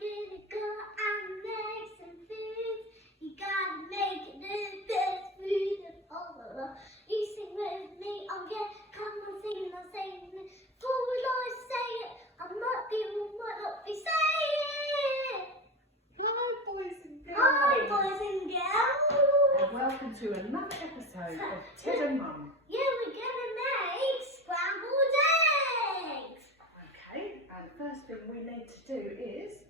gonna go and make some food. You gotta make it the best food of all. You sing with me, oh yeah, come on sing, I'll sing. Before I say it, I might not be saying. Hi boys and girls. Hi boys and girls. And welcome to another episode of Ted and Mum. Yeah, we're gonna make scrambled eggs. Okay, and the first thing we need to do is...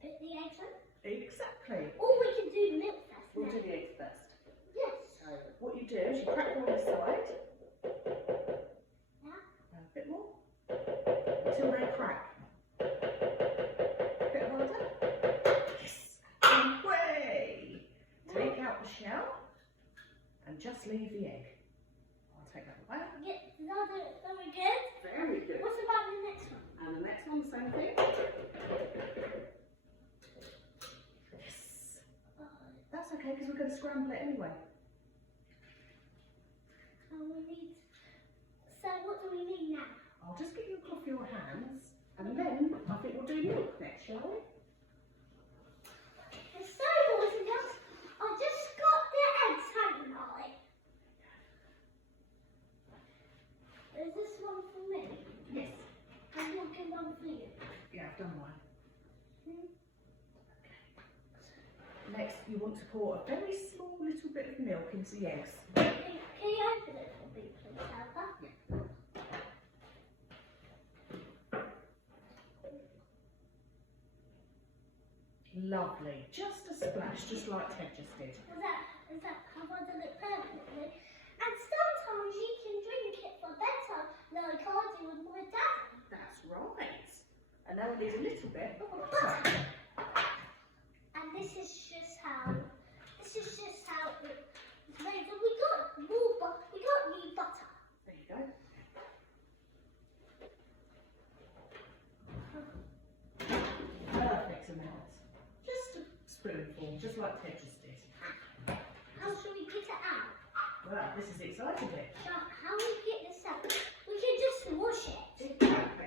Put the eggs in. Exactly. Or we can do the milk first. We'll do the eggs first. Yes. So what you do is you crack them on the side. Yeah. A bit more. Until they crack. A bit harder. Yes. And away. Take out the shell and just leave the egg. I'll take that away. Get another very good. Very good. What about the next one? And the next one, the same thing. Yes. That's okay because we're going to scramble it anyway. So what do we need now? I'll just get you a cloth for your hands and then I think we'll do milk next, shall we? So boys and girls, I just got the eggs, haven't I? Is this one for me? Yes. And you'll get one for you. Yeah, I've done mine. Hmm? Next, you want to pour a very small little bit of milk into the eggs. Can you open it for me, please, Alba? Yeah. Lovely. Just a splash, just like Ted just did. Is that have I done it perfectly? And sometimes you can drink it for better, like I do with my dad. That's right. And now we need a little bit of butter. And this is just how it's made. So we got more butter. We got new butter. There you go. Perfect amount. Just a spoonful, just like Ted just did. How should we get it out? Well, this is the exciting bit. So how we get this out? We can just wash it. Exactly.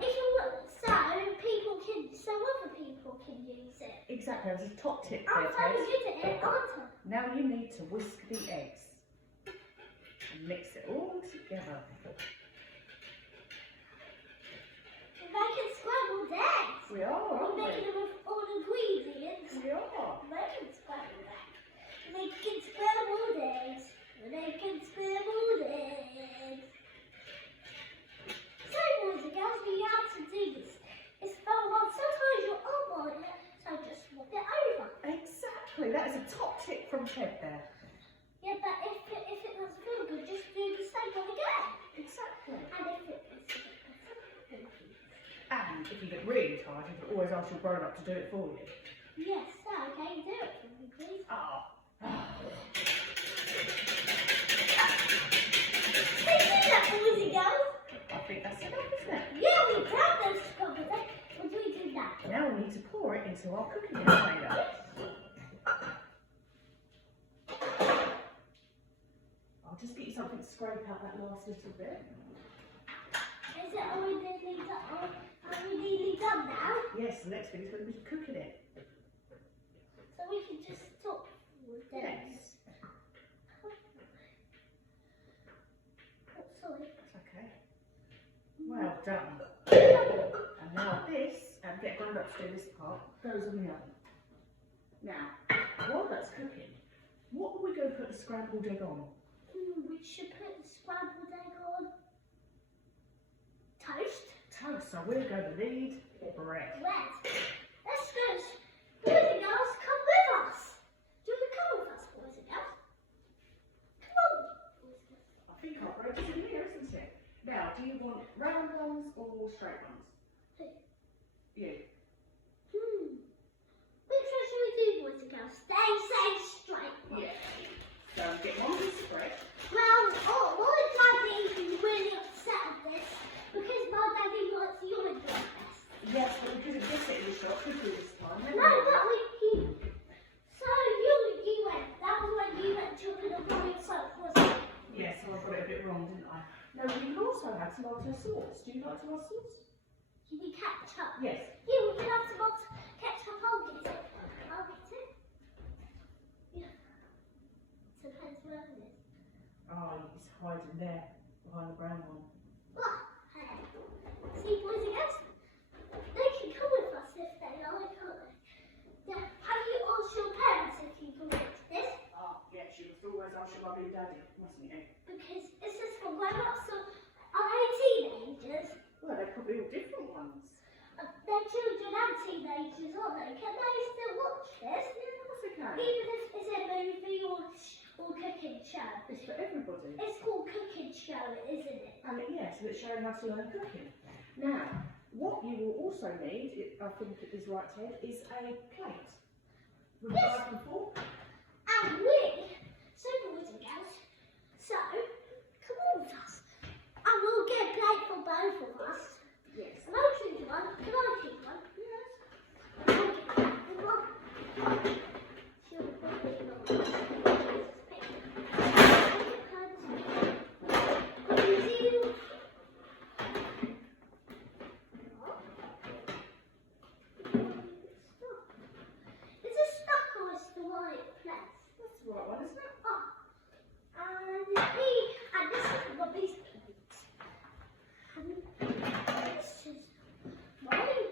If you want, so other people can use it. Exactly, there's a top tip I'm there, very Ted. good at it, aren't I? Now you need to whisk the eggs and mix it all together. We're making scrambled eggs. We are, We're aren't making we? them with all the ingredients. We are. Making scrambled eggs. Making scrambled eggs. Making scrambled eggs. So boys and girls, we have to do this. It's so hard. Sometimes you're up on it, so just flip it over. Exactly, that is a top tip from Ted there. Yeah, but if it doesn't feel good, just do the same one again. Exactly. And if it is a bit better, And if you get really tired, you can always ask your grown up to do it for you. yes, so okay, do it for me, please. Oh. They do that, boys and girls. I think that's enough, isn't it? Yeah, we found those scrambled eggs. What do we do now? Now we need to pour it into our cooking container. I'll just get you something to scrape out that last little bit. Is it are we nearly done now? Yes, the next thing is going to be cooking it. So we can just stop with them. Yes. Oh, sorry. That's okay. Well done. And now this, and get grown up to do this part, goes in the oven. Now, while that's cooking, what are we going to put the scrambled egg on? We should put the scrambled egg on toast. Toast, so we're going to need bread. Bread. Let's go. Boys and girls, come with us. Do you want to come with us, boys and girls? Come on, boys and girls. I think our bread is in here, isn't it? Now, do you want round ones or straight ones? Who? You. Which one should we do, boys and girls? Stay straight. Yeah. So get one piece of bread. Well, my daddy is really upset at this because my daddy likes your bread best. Yes, but we couldn't get it in the shop, could we, this time? No, but so you went. That was when you went to the morning soap, wasn't it? Yes, so I got it a bit wrong, didn't I? No, we can also have tomato sauce. Do you like tomato sauce? You need ketchup. Yes. Yeah, we can have some more ketchup. I'll get it. I'll get it. Yeah. Depends where it is. Oh, it's hiding there behind the brown one. Oh, hey. See, boys and girls, they can come with us if they like, can't they? Yeah. Have you asked your parents if you can watch this? Oh, yeah, she was always ask your mummy and daddy, wasn't it? Because is this for grown-ups or are they teenagers? Well, they're probably all different ones. They're children and teenagers, aren't they? Can they still watch this? Yeah, of course they can. Even if it's a movie or cooking show. It's for everybody. It's called cooking show, isn't it? And yes, it's showing how to learn cooking. Now, what you will also need, I think it is right, Ted, is a plate. With a knife and fork. And we, so boys and girls, so come on with us. And we'll get a plate for both of us. Yes. And I'll choose one. Can I pick one? Yes. I'll get one. She'll probably not. Is it stuck or is the right place? That's the right one, isn't it? Oh. And this is what these plates. And this is mine.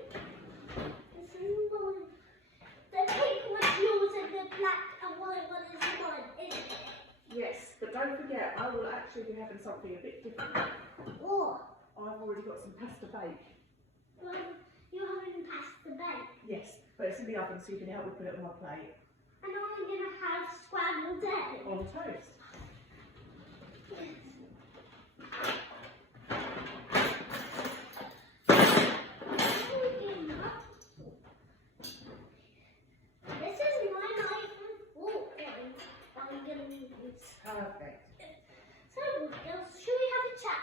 This is mine. The pink one's yours and the black and white one is mine, isn't it? Yes, but don't forget, I will actually be having something a bit different. Or I've already got some pasta bake. you're having pasta bake. Yes, but it's in the oven, so you can help me put it on my plate. And I'm going to have scrambled eggs. On toast. This is my knife and fork I'm going to use. Perfect. So, girls, should we have a chat?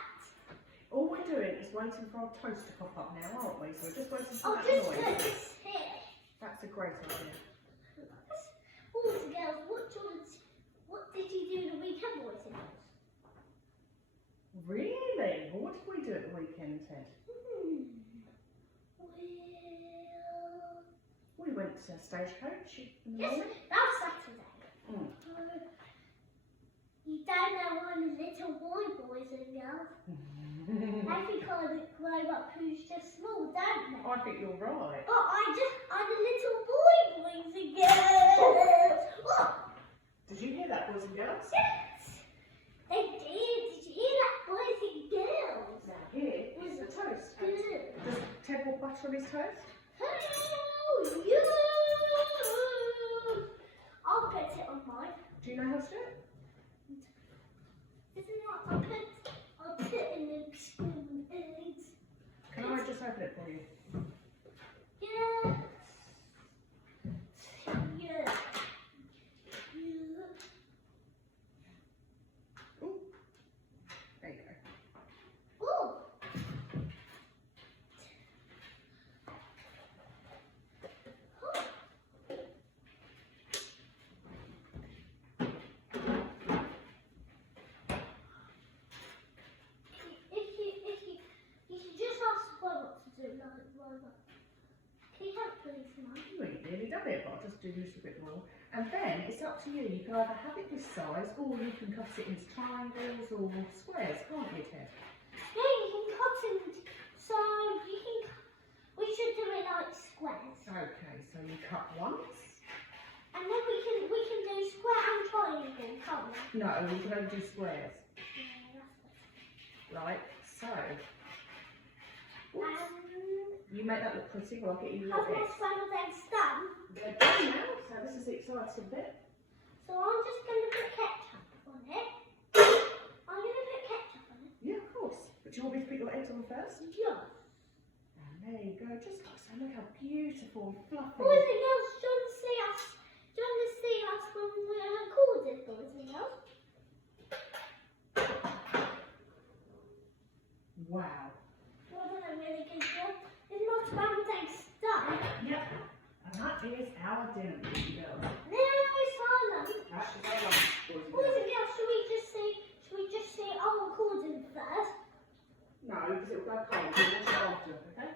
All we're doing is waiting for our toast to pop up now, aren't we? So we're just waiting for I'll that just noise. put this here. That's a great idea. Boys and girls, what did you do the weekend, boys and girls? Really? Well, what did we do at the weekend, Ted? We went to Stagecoach in the Yes, morning. that was Saturday. Mm. You don't know I'm a little boy, boys and girls. I think I'm a grown up who's just small, don't they? I think you're right. But I'm a little boy, boys and girls. Oh, Did you hear that, boys and girls? yes, they did. Did you hear that, boys and girls? Now here is the toast. Good. Does Ted want butter on his toast? Oh, you! I'll put it on mine. Do you know how to do it? Isn't that I'll put it in the scrambled eggs. Can I just open it for you? Yes. Yeah. Ooh. There you go. Oh. You should just ask the boy what to do, like, can you help please, Mum? You ain't nearly done it, but I'll just do this a bit more. And then it's up to you. You can either have it this size, or you can cut it into triangles or squares, can't you, Ted? Yeah, you can cut it, so you can, we should do it like squares. Okay, so you cut once. And then we can do square and triangle, can't we? No, you can only do squares. Yeah, that's better. Like so. Oops. And You make that look pretty, well I'll get you have your my bit. scrambled eggs done. They're done now, so this is the exciting bit. So I'm just going to put ketchup on it. I'm going to put ketchup on it. Yeah, of course. But do you want me to put your eggs on first? Yeah. And there you go, just like so. Look how beautiful and fluffy. Boys and girls, do you want to see us? Do you want to see us when we're recording, boys and girls? Wow. Wasn't a really good job. Is my scrambled eggs done? Yep. And that is our dinner, boys and girls. No, it's our lunch. That is our lunch, boys and Boys girls. and girls, should we just see our recording first? No, because it will go cold. We'll wash it after, okay?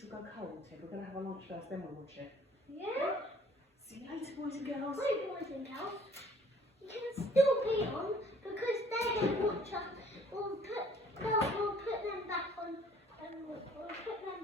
this will go cold, Ted. We're going to have our lunch first, then we'll watch it. Yeah. See you later, boys and girls. Hi, boys and girls. You can still be on because they're going to watch us